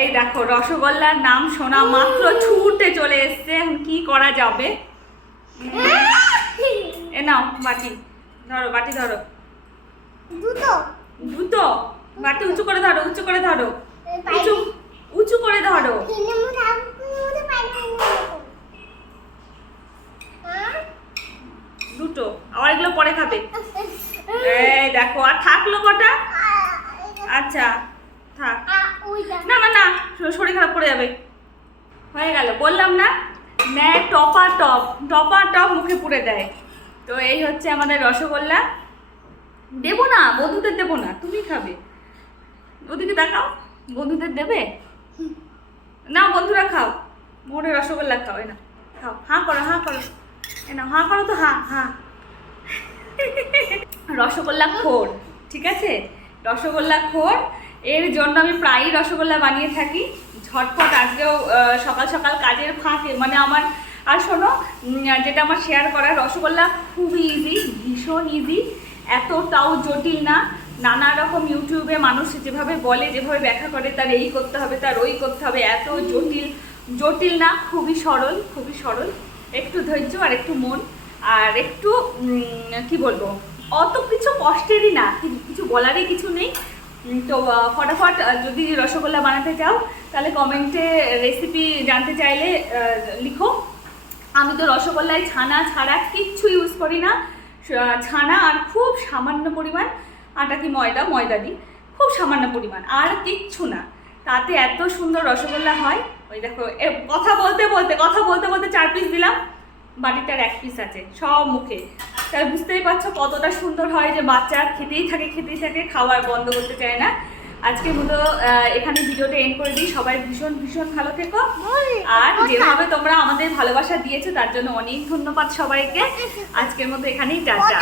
এই দেখো রসগোল্লার নাম শোনা মাত্র ছুটে চলে এসছে। এখন কি করা যাবে? এ নাও বাটি। ধরো বাটি ধরো। দুটো। দুটো? বাটি উঁচু করে ধরো উঁচু করে ধরো। উঁচু উঁচু করে ধরো। হ্যাঁ? দুটো। আবার এগুলো পরে খাবে। এই দেখো আর থাকল কটা? আচ্ছা। না না না শরীর খারাপ করে যাবে। হয়ে গেল, বললাম না নেয় টপা টপ টপা টপ মুখে পুড়ে দেয়। তো এই হচ্ছে আমাদের রসগোল্লা। দেবো না, বন্ধুদের দেবো না, তুমি খাবে। ওদিকে দেখাও, বন্ধুদের দেবে? না, বন্ধুরা খাও। মোটে রসগোল্লা খাও না খাও। হাঁ করো হাঁ করো। না হাঁ করো তো, হাঁ হাঁ। রসগোল্লা খোর, ঠিক আছে? রসগোল্লা খোর এর জন্য আমি প্রায়ই রসগোল্লা বানিয়ে থাকি। ঝটপট আজকেও সকাল সকাল কাজের ফাঁকে মানে আমার, আর শোনো যেটা আমার শেয়ার করা রসগোল্লা খুবই ইজি ভীষণ ইজি এতটাও জটিল না। নানা রকম ইউটিউবে মানুষ যেভাবে বলে, যেভাবে ব্যাখ্যা করে, তার এই করতে হবে, তার ওই করতে হবে, এত জটিল জটিল না, খুবই সরল খুবই সরল। একটু ধৈর্য আর একটু মন, আর একটু কি বলব, অত কিছু কষ্টেরই না কিছু বলারই কিছু নেই। তো ফটাফট যদি রসগোল্লা বানাতে চাও, তাহলে কমেন্টে রেসিপি জানতে চাইলে লিখো। আমি তো রসগোল্লায় ছানা ছাড়া কিচ্ছু ইউজ করি না। ছানা আর খুব সামান্য পরিমাণ, আটা কি ময়দা? ময়দা দিই। খুব সামান্য পরিমাণ, আর কিচ্ছু না। তাতে এত সুন্দর রসগোল্লা হয়। ওই দেখো কথা বলতে বলতে, কথা বলতে বলতে চার পিস দিলাম। বাটিটার এক পিস আছে, সব মুখে। তাই বুঝতেই পারছ কতটা সুন্দর হয় যে বাচ্চা খেতেই থাকে খেতেই থাকে খাওয়ার বন্ধ করতে চায় না। আজকে মতো আহ, এখানে ভিডিওটা এন্ড করে দিই। সবাই ভীষণ ভীষণ ভালো থেকো। আর যেভাবে তোমরা আমাদের ভালোবাসা দিয়েছ তার জন্য অনেক ধন্যবাদ সবাইকে। আজকের মতো এখানেই টাটা।